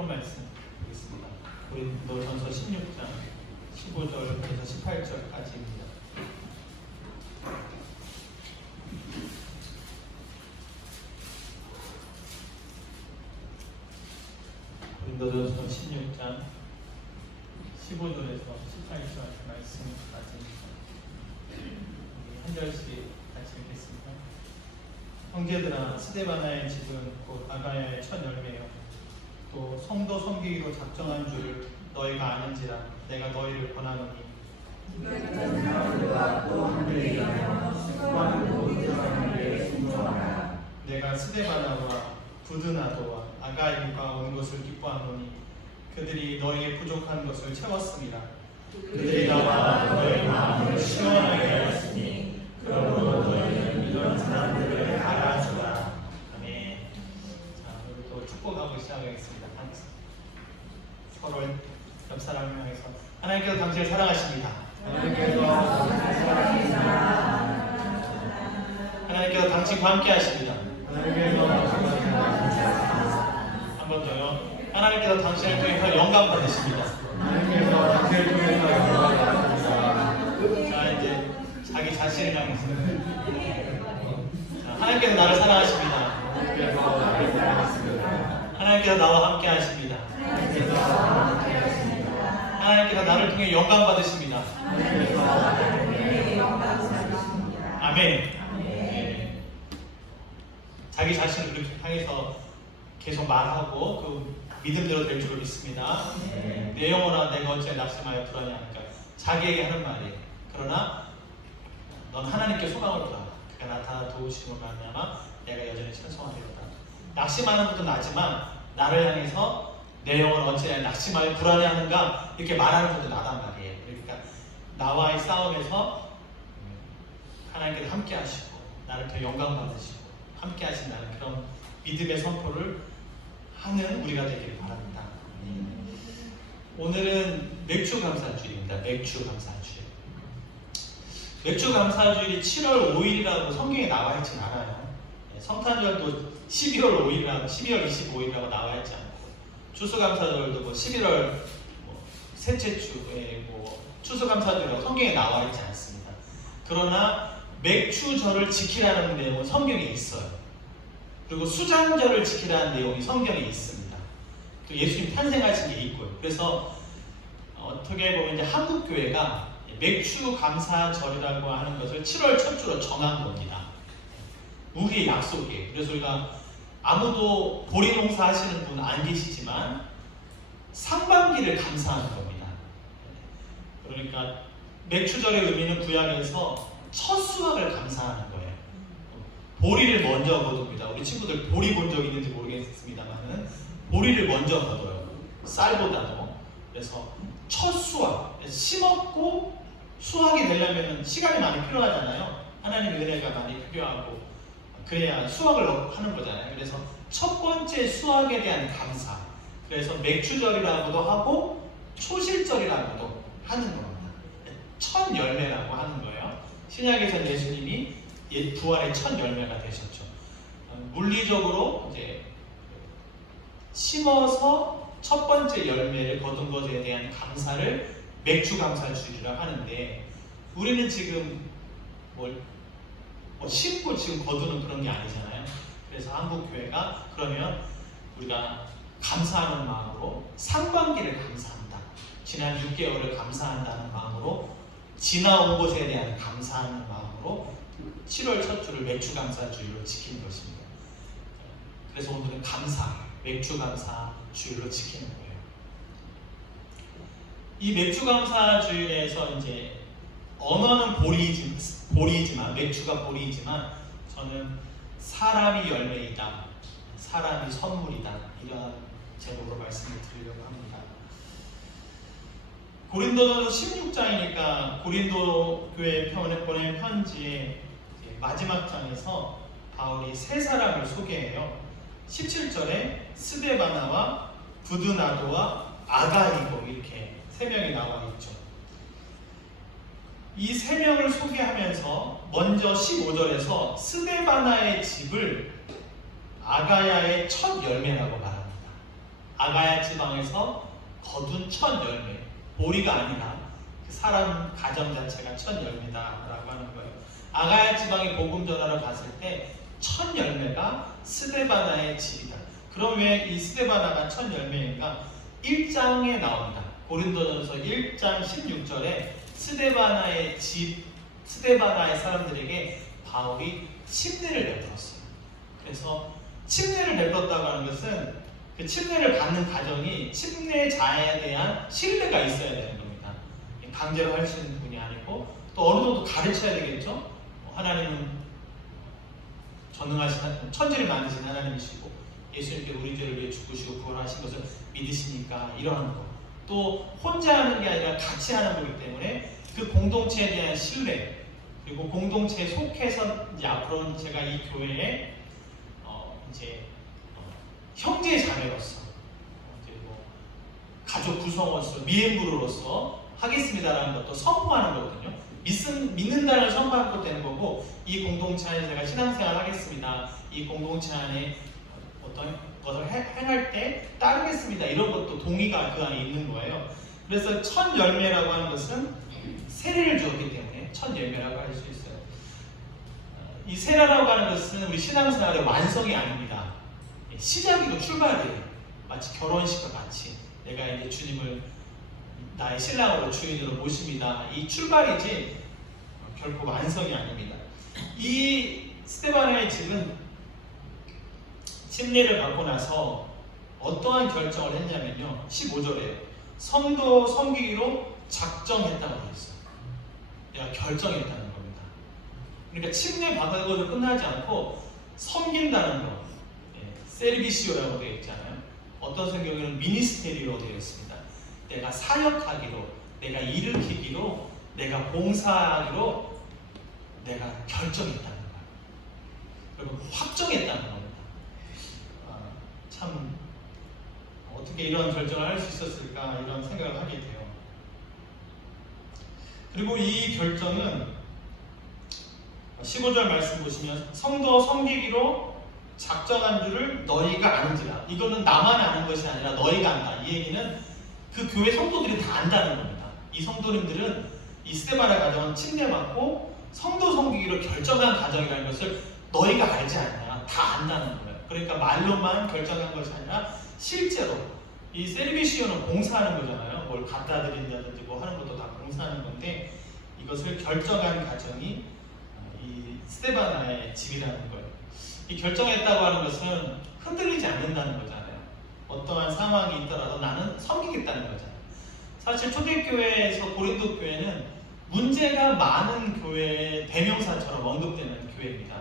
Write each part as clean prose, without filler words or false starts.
새로운 말씀 보겠습니다. 고린도전서 16장 15절에서 18절까지입니다. 고린도전서 16장 15절에서 18절 말씀까지입니다. 한 절씩 같이 읽겠습니다. 형제들아, 스데바나의 집은 곧 아가야의 첫 열매요, 또 성도 섬기기로 작정한 줄 너희가 아는지라 내가 너희를 권하노니, 내가 스데바나와 부드나도와 아가이가 온 것을 기뻐하노니 그들이 너희의 부족한 것을 채웠습니다. 그들이 나와 너희 마음을 시원하게 하였으니 그러므로 너희는 이런 사람들을 알아주라. 아멘. 자, 우리 또 축복하고 시작하겠습니다. 서로 옆 사람을 향해서 하나님께서 당신을 사랑하십니다. 하나님께서 당신과 함께 하십니다. 한 번 더요. 하나님께서 당신을 통해서 영광 받으십니다. 자, 이제 자기 자신을 향해서 하나님께서 나를 사랑하십니다. 하나님께서 나와 함께 하십니다. 하나님께서 나를 통해 영광 받으십니다. 아멘. 네. 자기 자신을 그렇게 향해서 계속 말하고 그 믿음대로 될 줄을 믿습니다. 내 영혼아 내가 어찌 낙심하여 불안해하니까 자기에게 하는 말이에요. 그러나 넌 하나님께 소망을 두라. 그가 나타나 도우심을 말미암아 내가 여전히 찬송하리로다. 낙심하는 것도 나지만 나를 향해서 내 영혼 어찌 낙심하여 불안해하는가 이렇게 말하는 것도 나단 말이에요. 그러니까 나와의 싸움에서 하나님께서 함께 하시고 나를 더 영광 받으시고 함께 하신다는 그런 믿음의 선포를 하는 우리가 되기를 바랍니다. 오늘은 맥주감사주일입니다. 맥주감사주일. 맥주감사주일이 7월 5일이라고 성경에 나와 있진 않아요. 성탄절도 12월 5일이라고 12월 25일이라고 나와 있지 않고, 추수감사절도 뭐 11월 셋째 주에 추수감사절이라고 성경에 나와 있지 않습니다. 그러나 맥주절을 지키라는 내용은 성경에 있어요. 그리고 수장절을 지키라는 내용이 성경에 있습니다. 또 예수님 탄생하신 게 있고요. 그래서 어떻게 보면 이제 한국 교회가 맥주 감사절이라고 하는 것을 7월 첫 주로 정한 겁니다. 우리의 약속이에요. 그래서 우리가 아무도 보리 농사 하시는 분 안 계시지만 상반기를 감사하는 겁니다. 그러니까 맥주절의 의미는 구약에서 첫 수확을 감사하는 거예요. 보리를 먼저 거둡니다. 우리 친구들 보리 본 적 있는지 모르겠습니다만은 보리를 먼저 거둬요. 쌀보다도. 그래서 첫 수확, 심었고 수확이 되려면 시간이 많이 필요하잖아요. 하나님의 은혜가 많이 필요하고 그래야 수확을 하는 거잖아요. 그래서 첫 번째 수확에 대한 감사. 그래서 맥주절이라고도 하고 초실절이라고도 하는 겁니다. 첫 열매라고 하는 거예요. 신약에서는 예수님이 부활의 첫 열매가 되셨죠. 물리적으로 이제 심어서 첫 번째 열매를 거둔 것에 대한 감사를 맥주감사주일이라고 하는데, 우리는 지금 심고 지금 거두는 그런 게 아니잖아요. 그래서 한국교회가 그러면 우리가 감사하는 마음으로 상반기를 감사한다, 지난 6개월을 감사한다는 마음으로, 지나온 것에 대한 감사하는 마음으로 7월 첫 주를 맥주감사주일로 지키는 것입니다. 그래서 오늘은 감사, 맥주감사주일로 지키는 거예요. 이 맥주감사주일에서 이제 언어는 보리이지만 맥주가 보리이지만 저는 사람이 열매이다, 사람이 선물이다, 이런 제목으로 말씀을 드리려고 합니다. 고린도전서 16장이니까 고린도 교회에 보낸 편지의 마지막 장에서 바울이 세 사람을 소개해요. 17절에 스데바나와 부드나도와 아가이고 이렇게 세 명이 나와 있죠. 이 세 명을 소개하면서 먼저 15절에서 스데바나의 집을 아가야의 첫 열매라고 말합니다. 아가야 지방에서 거둔 첫 열매, 보리가 아니라 그 사람 가정 자체가 첫 열매다라고 하는 거예요. 아가야 지방에 복음 전하러 갔을 때 첫 열매가 스데바나의 집이다. 그러면 이 스데바나가 첫 열매인가? 1장에 나옵니다. 고린도전서 1장 16절에 스데바나의 집, 스데바나의 사람들에게 바울이 침례를 베풀었어요. 그래서 침례를 베풀었다고 하는 것은 그 침례를 갖는 가정이 침례자에 대한 신뢰가 있어야 되는 겁니다. 강제로 할 수 있는 분이 아니고 또 어느 정도 가르쳐야 되겠죠. 하나님은 전능하신 천지를 만드신 하나님이시고 예수님께 우리 죄를 위해 죽으시고 부활하신 것을 믿으시니까 이러한 것. 또 혼자 하는 게 아니라 같이 하는 거기 때문에 그 공동체에 대한 신뢰 그리고 공동체에 속해서 이제 앞으로는 제가 이 교회에 형제 자매로서 이제 뭐 가족 구성원으로서 미행부로서 하겠습니다라는 것도 선포하는 거거든요. 믿는다는 선포하고 되는 거고 이 공동체 안에 제가 신앙생활 하겠습니다. 이 공동체 안에 어떤 것을 행할 때 따르겠습니다. 이런 것도 동의가 그 안에 있는 거예요. 그래서 첫 열매라고 하는 것은 세례를 주었기 때문에 첫 열매라고 할 수 있어요. 이 세례라고 하는 것은 우리 신앙생활의 완성이 아닙니다. 시작이고 출발이에요. 마치 결혼식과 같이 내가 이제 주님을 나의 신랑으로 주인으로 모십니다. 이 출발이지 결코 완성이 아닙니다. 이 스데바나의 집은 침례를 받고 나서 어떠한 결정을 했냐면요. 15절에요. 성도 섬기기로 작정했다고 되어 있어요. 내가 결정했다는 겁니다. 그러니까 침례 받아가지고 끝나지 않고 섬긴다는 거. 세르비시오라고 되어 있잖아요. 어떤 성경에는 미니스테리로 되어 있습니다. 내가 사역하기로, 내가 일으키기로, 내가 봉사하기로 내가 결정했다는 거예요. 그리고 확정했다는 겁니다. 참 어떻게 이런 결정을 할 수 있었을까 이런 생각을 하게 돼요. 그리고 이 결정은 15절 말씀 보시면 성도 섬기기로 작정한 줄을 너희가 아는지라. 이거는 나만 아는 것이 아니라 너희가 안다. 이 얘기는 그 교회 성도들이 다 안다는 겁니다. 이 성도님들은 이 스데바나 가정은 침례받고 성도 섬기기로 결정한 가정이라는 것을 너희가 알지 않냐. 다 안다는 거예요. 그러니까 말로만 결정한 것이 아니라 실제로 이 세르비시오는 봉사하는 거잖아요. 뭘 갖다 드린다든지 뭐 하는 것도 다 봉사하는 건데 이것을 결정한 가정이 이 스데바나의 집이라는 거예요. 이 결정했다고 하는 것은 흔들리지 않는다는 거잖아요. 어떠한 상황이 있더라도 나는 섬기겠다는 거잖아요. 사실 초대교회에서 고린도 교회는 문제가 많은 교회의 대명사처럼 언급되는 교회입니다.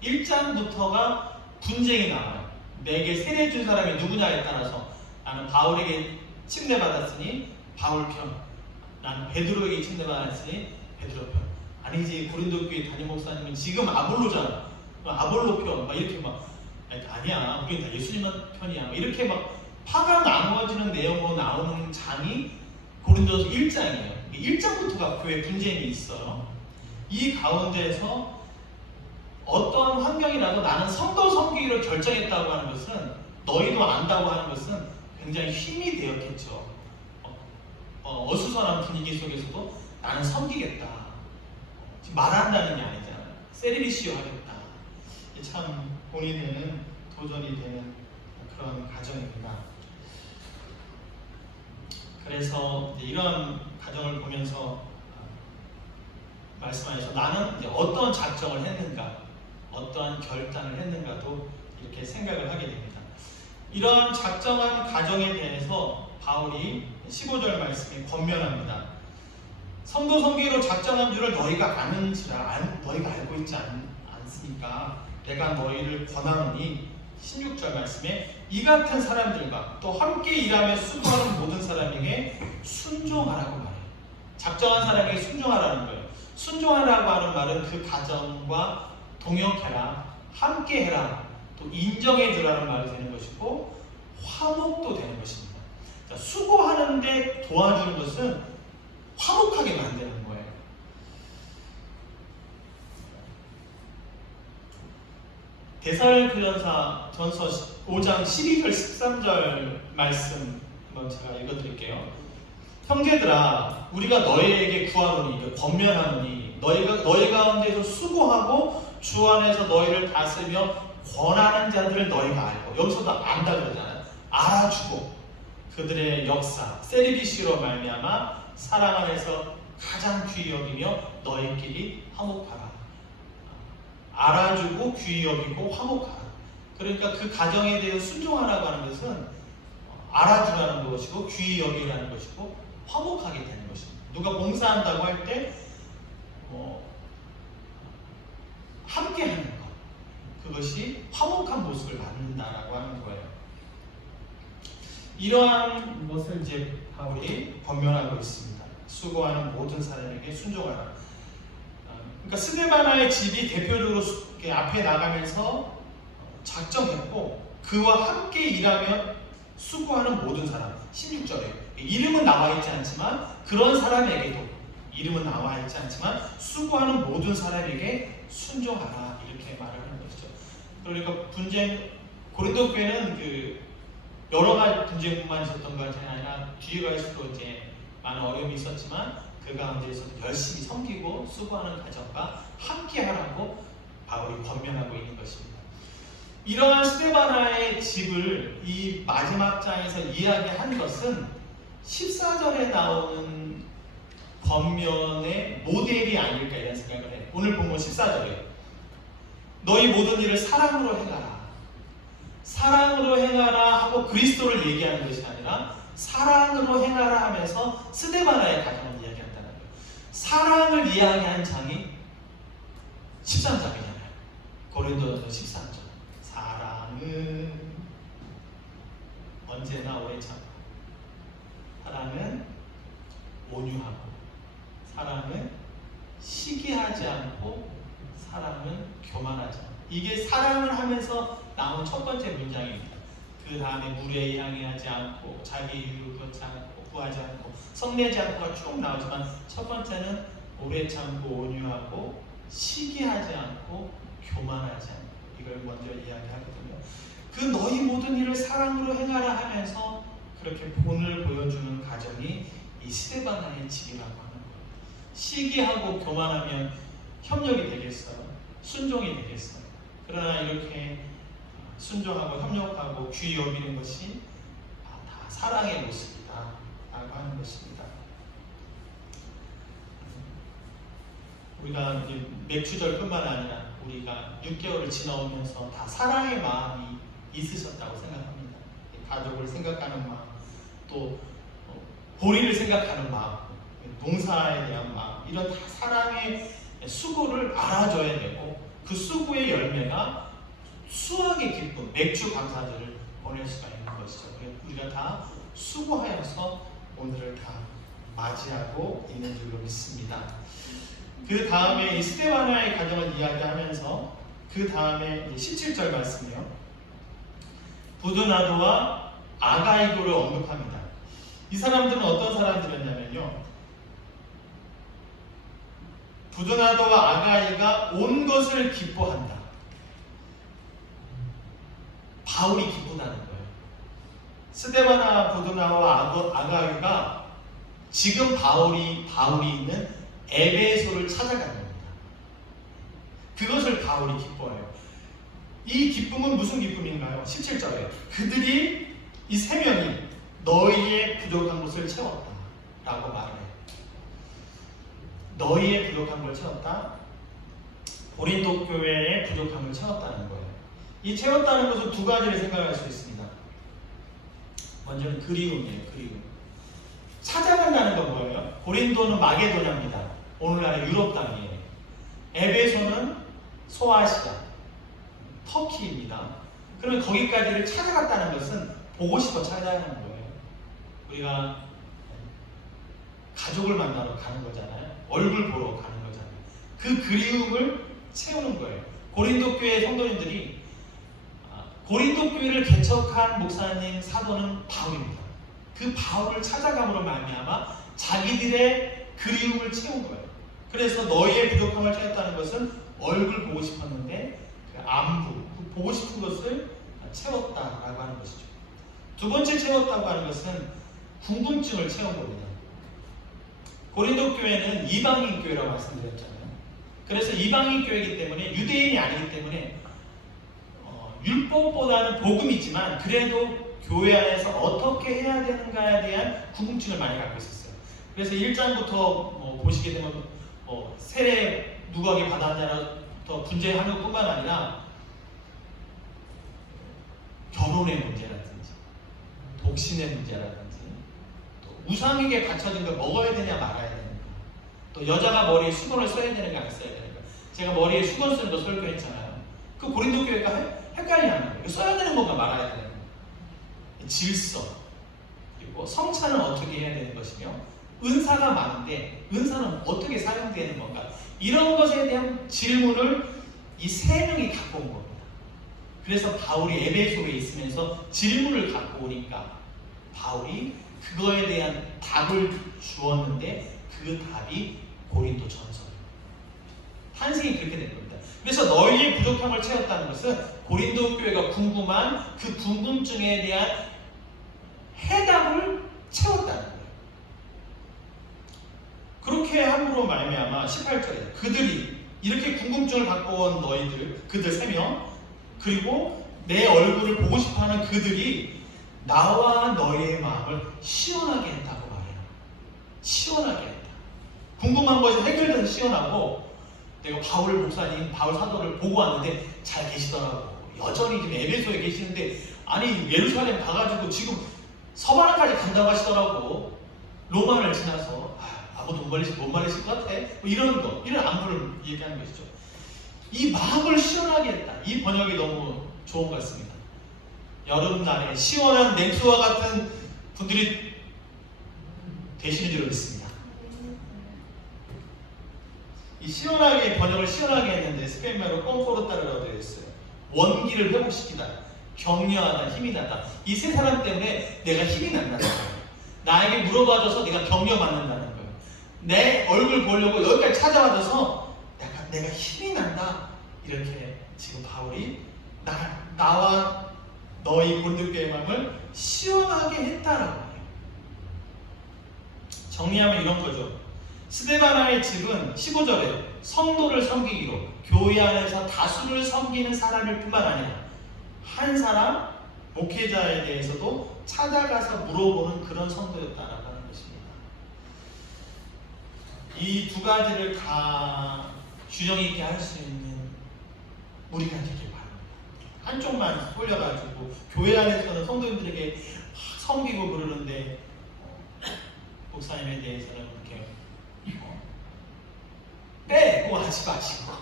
1장부터가 분쟁이 나와요. 내게 세례 준 사람이 누구냐에 따라서 나는 바울에게 침례받았으니 바울 편, 나는 베드로에게 침례받았으니 베드로 편. 아니지, 고린도 교회 담임 목사님은 지금 아볼로잖아. 아볼로 편, 막 이렇게 막 아니야, 우린 다 예수님 편이야. 이렇게 막 파가 나누어지는 내용으로 나오는 장이 고린도서 1장이에요. 1장부터가 교회 분쟁이 있어요. 이 가운데에서 어떠한 환경이라도 나는 성도 섬기기로 결정했다고 하는 것은 너희도 안다고 하는 것은 굉장히 힘이 되었겠죠. 어수선한 분위기 속에서도 나는 섬기겠다. 지금 말한다는 게 아니잖아요. 세리비시오 하겠다. 참 본인은 도전이 되는 그런 가정입니다. 그래서 이런 가정을 보면서 말씀하셔서 나는 이제 어떤 작정을 했는가, 어떠한 결단을 했는가도 이렇게 생각을 하게 됩니다. 이러한 작정한 가정에 대해서 바울이 15절 말씀에 권면합니다. 성도 섬기기로 작정한 줄을 너희가 아는지라. 너희가 알고 있지 않습니까? 내가 너희를 권하노니 16절 말씀에 이 같은 사람들과 또 함께 일하며 수고하는 모든 사람에게 순종하라고 말해요. 작정한 사람에게 순종하라는 거예요. 순종하라고 하는 말은 그 가정과 동역해라, 함께해라, 또 인정해주라는 말이 되는 것이고 화목도 되는 것입니다. 자, 수고하는데 도와주는 것은 화목하게 만드는 거예요. 데살로니가전서 5장 12절 13절 말씀 한번 제가 읽어드릴게요. 형제들아, 우리가 너희에게 구하노니, 권면하노니 너희 가운데서 수고하고 주 안에서 너희를 다스리며 권하는 자들을 너희가 알고, 여기서도 안다 그러잖아요. 알아주고 그들의 역사 세리비시로 말미암아 사랑 안에서 가장 귀히 여기며 너희끼리 화목하라. 알아주고 귀히 여기고 화목하라. 그러니까 그 가정에 대해 순종하라고 하는 것은 알아주라는 것이고 귀히 여기라는 것이고 화목하게 되는 것입니다. 누가 봉사한다고 할 때 함께 하는 것, 그것이 화목한 모습을 갖는다라고 하는 거예요. 이러한 것을 이제 바울이 권면하고 있습니다. 수고하는 모든 사람에게 순종하라. 그러니까 스데바나의 집이 대표적으로 앞에 나가면서 작정했고, 그와 함께 일하며 수고하는 모든 사람. 16절에 이름은 나와 있지 않지만 그런 사람에게도, 이름은 나와 있지 않지만 수고하는 모든 사람에게 순종하라, 이렇게 말을 하는 것이죠. 그러니까 고린도 교회는 여러 가지 분쟁뿐만 있었던 것이 아니라 뒤에 갈수록 이제 많은 어려움이 있었지만 그 가운데에서 열심히 섬기고 수고하는 가정과 함께하라고 바울이 권면하고 있는 것입니다. 이러한 스데바나의 집을 이 마지막 장에서 이야기한 것은 14절에 나오는 권면의 모델이 아닐까 이런 생각을 해요. 오늘 본문 14절에 너희 모든 일을 사랑으로 행하라. 사랑으로 행하라 하고 그리스도를 얘기하는 것이 아니라 사랑으로 행하라 하면서 스데바나의 가정을 이야기한다는 거예요. 사랑을 이야기한 장이 13장이잖아요. 고린도전서 13장. 사랑은 언제나 오래 참고, 사랑은 온유하고, 사랑은 시기하지 않고, 사랑은 교만하지 않고. 이게 사랑을 하면서 나온 첫 번째 문장입니다. 그 다음에 무례히 항의하지 않고, 자기 이유를 걷지 않고, 구하지 않고, 성내지 않고가 쭉 나오지만 첫 번째는 오래 참고 온유하고 시기하지 않고 교만하지 않고, 이걸 먼저 이야기하거든요. 그 너희 모든 일을 사랑으로 행하라 하면서 그렇게 본을 보여주는 가정이 이 스데바나의 집이라고 하는 거예요. 시기하고 교만하면 협력이 되겠어요? 순종이 되겠어요? 그러나 이렇게 순종하고 협력하고 귀히 여기는 것이 다 사랑의 모습이다 라고 하는 것입니다. 우리가 맥주절뿐만 아니라 우리가 6개월을 지나오면서 다 사랑의 마음이 있으셨다고 생각합니다. 가족을 생각하는 마음, 또 보리를 생각하는 마음, 농사에 대한 마음, 이런 다 사랑의 수고를 알아줘야 되고, 그 수고의 열매가 수확의 기쁨, 맥주 감사절을 보낼 수가 있는 것이죠. 우리가 다 수고하여서 오늘을 다 맞이하고 있는 줄로 믿습니다. 그 다음에 이 스데바나의 가정을 이야기하면서 그 다음에 17절 말씀이요. 부드나도와 아가이도를 언급합니다. 이 사람들은 어떤 사람들이었냐면요, 부드나도와 아가이가 온 것을 기뻐한다. 바울이 기쁘다는 거예요. 스데바나, 부드나와 아가이가 지금 바울이 있는 에베소를 찾아가는 겁니다. 그것을 바울이 기뻐해요. 이 기쁨은 무슨 기쁨인가요? 17절에 그들이, 이 세 명이 너희의 부족한 것을 채웠다 라고 말해요. 너희의 부족한 걸 채웠다. 고린도 교회의 부족함을 채웠다는 거예요. 이 채웠다는 것은 두 가지를 생각할 수 있습니다. 먼저는 그리움이에요. 그리움. 찾아간다는 건 뭐예요? 고린도는 마게도냐입니다. 오늘날의 유럽 땅이에요. 에베소는 소아시아, 터키입니다. 그러면 거기까지를 찾아갔다는 것은 보고 싶어 찾아가는 거예요. 우리가 가족을 만나러 가는 거잖아요. 얼굴 보러 가는 거잖아요. 그 그리움을 채우는 거예요. 고린도 교회 성도님들이, 고린도 교회를 개척한 목사님, 사도는 바울입니다. 그 바울을 찾아감으로 말미암아 자기들의 그리움을 채운 거예요. 그래서 너희의 부족함을 채웠다는 것은 얼굴 보고 싶었는데 그 안부, 보고 싶은 것을 채웠다라고 하는 것이죠. 두 번째 채웠다고 하는 것은 궁금증을 채운 겁니다. 고린도 교회는 이방인 교회라고 말씀드렸잖아요. 그래서 이방인 교회이기 때문에 유대인이 아니기 때문에 율법보다는 복음이지만 그래도 교회 안에서 어떻게 해야 되는가에 대한 궁금증을 많이 갖고 있었어요. 그래서 1장부터 보시게 되면 세례 누구에게 받았냐부터 분쟁하는 것뿐만 아니라 결혼의 문제라든지 독신의 문제라든지 또 우상에게 바쳐진 걸 먹어야 되냐 말아야 되는가, 또 여자가 머리에 수건을 써야 되는가 안 써야 되는가. 제가 머리에 수건 쓰는 거 설교했잖아요. 그 고린도 교회가 헷갈리는 거예요. 써야 되는 건가 말아야 되는 건가. 질서, 그리고 성찬은 어떻게 해야 되는 것이며 은사가 많은데 은사는 어떻게 사용되는 건가, 이런 것에 대한 질문을 이 세 명이 갖고 온 겁니다. 그래서 바울이 에베소에 있으면서 질문을 갖고 오니까 바울이 그거에 대한 답을 주었는데 그 답이 고린도 전서입니다. 탄생이 그렇게 된 겁니다. 그래서 너희의 부족함을 채웠다는 것은 고린도 교회가 궁금한 그 궁금증에 대한 해답을 채웠다는 거예요. 그렇게 함으로 말미암아 18절에 그들이 이렇게 궁금증을 갖고 온 너희들, 그들 3명, 그리고 내 얼굴을 보고 싶어하는 그들이 나와 너희의 마음을 시원하게 했다고 말해요. 시원하게 했다. 궁금한 것이 해결돼서 시원하고, 내가 바울 목사님, 바울 사도를 보고 왔는데 잘 계시더라고. 여전히 지금 에베소에 계시는데, 아니 예루살렘 가가지고 지금 서바나까지 간다고 하시더라고. 로마를 지나서 아무도 못 말리실 것 같아. 이런 거, 이런 안부를 얘기하는 것이죠. 이 마음을 시원하게 했다. 이 번역이 너무 좋은 것 같습니다. 여름날에 시원한 냉수와 같은 분들이 되시는 줄 믿습니다. 이 시원하게, 번역을 시원하게 했는데 스페인말로 꽁포르타르라고 되어 있어요. 원기를 회복시키다, 격려하다, 힘이 나다. 이 세 사람 때문에 내가 힘이 난다는 거예요. 나에게 물어봐줘서 내가 격려받는다는 거예요. 내 얼굴 보려고 여기까지 찾아와줘서 약간 내가 힘이 난다. 이렇게 지금 바울이 나와 너희 고린도 교회의 마음을 시원하게 했다라고 해요. 정리하면 이런 거죠. 스데바나의 집은 15절에 성도를 섬기기로, 교회 안에서 다수를 섬기는 사람일 뿐만 아니라 한 사람 목회자에 대해서도 찾아가서 물어보는 그런 성도였다라고 하는 것입니다. 이 두 가지를 다 균형 있게 할 수 있는 우리가 되길 바랍니다. 한쪽만 쏠려가지고 교회 안에서는 성도님들에게 섬기고 그러는데 목사님에 대해서는 이렇게 빼고 하지 마시고,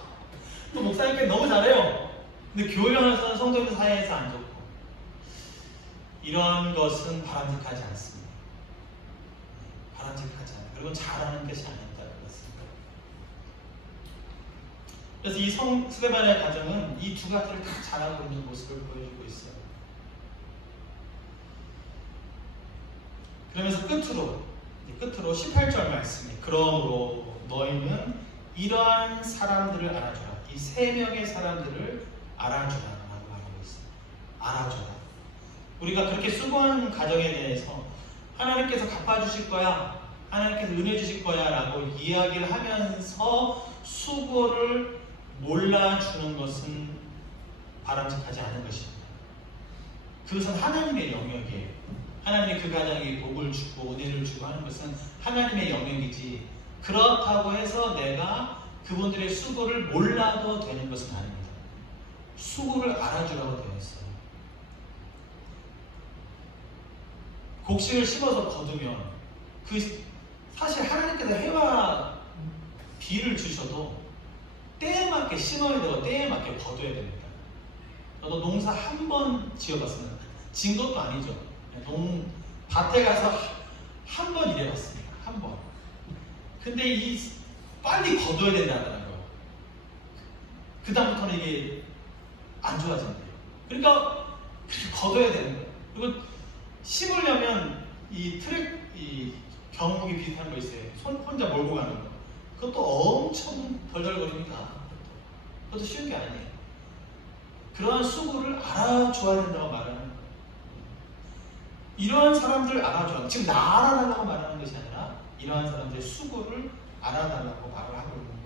또 목사님께 너무 잘해요. 근데 교회 안에서는 성도님들 사이에서 안 좋고, 이런 것은 바람직하지 않습니다. 바람직하지 않아요. 그리고 잘하는 것이 아니다라고 했습니다. 그래서 이 스데바나의 가정은 이 두 가지를 다 잘하고 있는 모습을 보여주고 있어요. 그러면서 끝으로 18절 말씀이, 그러므로 너희는 이러한 사람들을 알아줘라. 이 세 명의 사람들을 알아줘라라고 하고 있어요. 알아줘라. 우리가 그렇게 수고하는 가정에 대해서 하나님께서 갚아주실 거야, 하나님께서 은혜 주실 거야 라고 이야기를 하면서 수고를 몰라주는 것은 바람직하지 않은 것입니다. 그것은 하나님의 영역이에요. 하나님이 그 가정에 복을 주고 은혜를 주고 하는 것은 하나님의 영역이지, 그렇다고 해서 내가 그분들의 수고를 몰라도 되는 것은 아닙니다. 수고를 알아주라고 되어 있어요. 곡식을 심어서 거두면 사실 하나님께서 해와 비를 주셔도 때에 맞게 심어야 되고 때에 맞게 거둬야 됩니다. 저도 농사 한 번 지어봤습니다. 진 것도 아니죠. 밭에 가서 한 번 일해봤습니다. 한 번. 근데 빨리 거둬야 된다는 거예요. 그 다음부터는 이게 안 좋아진대요. 그러니까 거둬야 되는 거예요. 그리고 심으려면 이 경목이 비슷한 거 있어요. 혼자 몰고 가는 거. 그것도 엄청 덜덜거립니다. 그것도 쉬운 게 아니에요. 그러한 수고를 알아줘야 된다고 말하는 거예요. 이러한 사람들 알아줘. 지금 나 알아달라고 말하는 것이 아니라 이러한 사람들의 수고를 알아달라고 말을 하고 있는 거예요.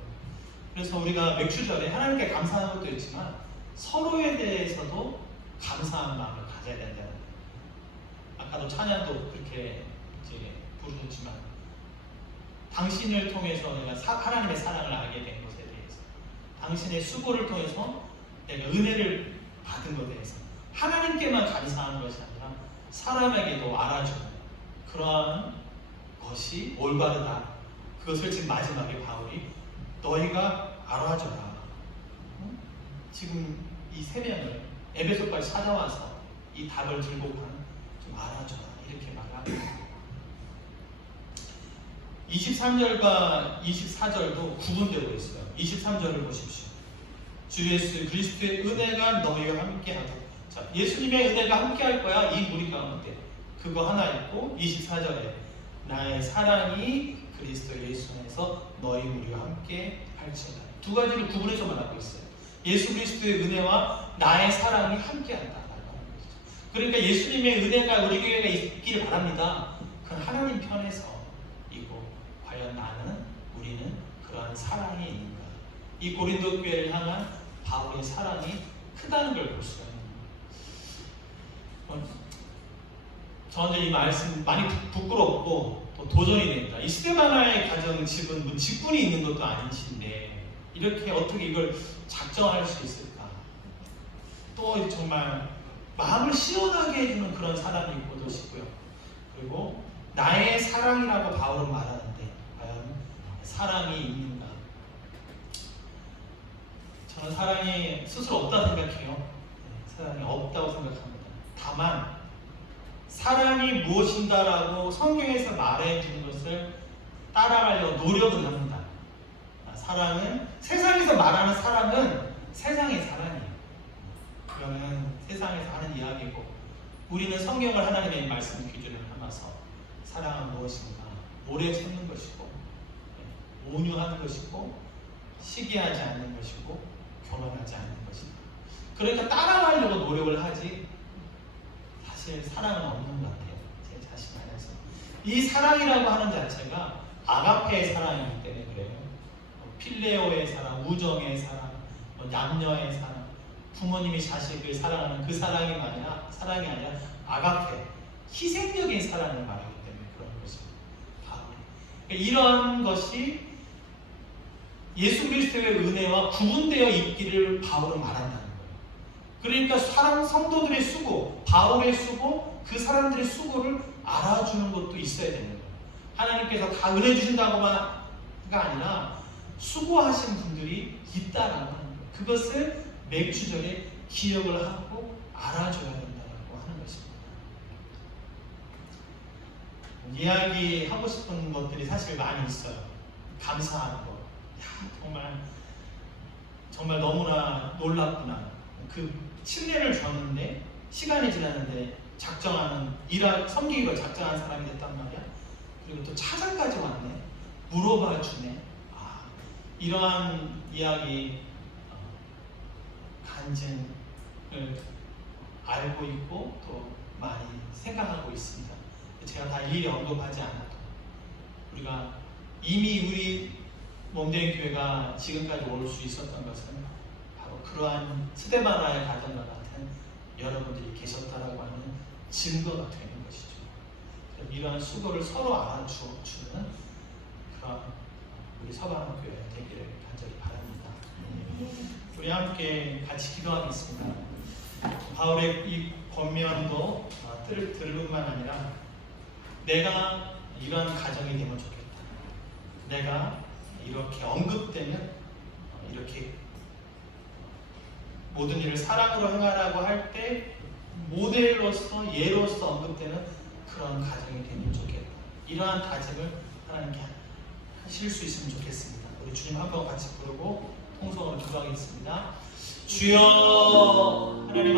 그래서 우리가 맥주절에 하나님께 감사하는 것도 있지만 서로에 대해서도 감사한 마음을 가져야 된다는 거예요. 아까도 찬양도 그렇게 이제 부르셨지만 당신을 통해서 내가 하나님의 사랑을 알게 된 것에 대해서, 당신의 수고를 통해서 내가 은혜를 받은 것에 대해서 하나님께만 감사하는 것이 아니라 사람에게도 알아주는 그러한 것이 올바르다. 그것을 지금 마지막에 바울이 너희가 알아줘라. 지금 이 세 명을 에베소까지 찾아와서 이 답을 들고 좀 알아줘라 이렇게 말합니다. 23절과 24절도 구분되고 있어요. 23절을 보십시오. 주 예수 그리스도의 은혜가 너희와 함께하고, 자, 예수님의 은혜가 함께할 거야. 이 무리 가운데 그거 하나 있고, 24절에 나의 사랑이 그리스도 예수 안에서 너희 무리와 함께 할지어다. 두 가지를 구분해서 말하고 있어요. 예수 그리스도의 은혜와 나의 사랑이 함께한다. 그러니까 예수님의 은혜가 우리 교회가 있기를 바랍니다. 그건 하나님 편에서 이고, 과연 나는, 우리는 그러한 사랑이 있는가? 이 고린도 교회를 향한 바울의 사랑이 크다는 걸 볼 수가 있는 거예요. 저는 이 말씀 많이 부끄럽고 또 도전이 됩니다. 이 스데바나의 가정 집은 뭐 직분이 있는 것도 아니신데 이렇게 어떻게 이걸 작정할 수 있을까? 또 정말 마음을 시원하게 해주는 그런 사람이 보도 싶고요. 그리고 나의 사랑이라고 바울은 말하는데 과연 사랑이 있는가? 저는 사랑이 스스로 없다 생각해요. 사랑이 없다고 생각합니다. 다만 사랑이 무엇인가라고 성경에서 말해주는 것을 따라가려고 노력은 합니다. 사랑은, 세상에서 말하는 사랑은 세상의 사랑이에요. 그러면 세상에서 하는 이야기고, 우리는 성경을 하나님의 말씀 기준을 삼아서 사랑은 무엇인가, 오래 참는 것이고, 온유하는 것이고, 시기하지 않는 것이고, 교만하지 않는 것이다. 그러니까 따라가려고 노력을 하지 사실 사랑은 없는 것 같아요. 제 자신 안에서. 이 사랑이라고 하는 자체가 아가페의 사랑이기 때문에 그래요. 필레오의 사랑, 우정의 사랑, 남녀의 사랑, 부모님이 자식을 사랑하는 그 사랑이 아니라 아가페, 희생적인 사랑을 말하기 때문에 그런 것입니다. 그러니까 이런 것이 예수 그리스도의 은혜와 구분되어 있기를 바울은 말한다는 거예요. 그러니까 성도들의 수고, 바울의 수고, 그 사람들의 수고를 알아주는 것도 있어야 되는 거예요. 하나님께서 다 은혜 주신다고가 아니라 수고하신 분들이 있다라고 하는 거예요. 그것을 맥주절에 기억을 하고 알아줘야 된다고 하는 것입니다. 이야기하고 싶은 것들이 사실 많이 있어요. 감사하는 거. 정말 너무나 놀랍구나. 그 침례를 줬는데 시간이 지났는데 섬기기로 작정한 사람이 됐단 말이야. 그리고 또 차장까지 왔네. 물어봐 주네. 이러한 이야기 간증을 알고 있고 또 많이 생각하고 있습니다. 제가 다 일일이 언급하지 않아도 우리가 이미 우리 몸된 교회가 지금까지 올 수 있었던 것은 바로 그러한 스데바나의 가정과 같은 여러분들이 계셨다라고 하는 증거가 되는 것이죠. 이러한 수고를 서로 알아주는 그런 우리 서방한 교회 되기를 간절히 바랍니다. 우리 함께 같이 기도하겠습니다. 바울의 이 권면도 들을 뿐만 아니라 내가 이러한 가정이 되면 좋겠다. 내가 이렇게 언급되면 이렇게 모든 일을 사랑으로 행하라고 할 때 모델로서 예로서 언급되는 그런 가정이 되면 좋겠다. 이러한 다짐을 하나님께 하실 수 있으면 좋겠습니다. 우리 주님 한번 같이 부르고 통성으로 기도하겠습니다. 주여, 하나님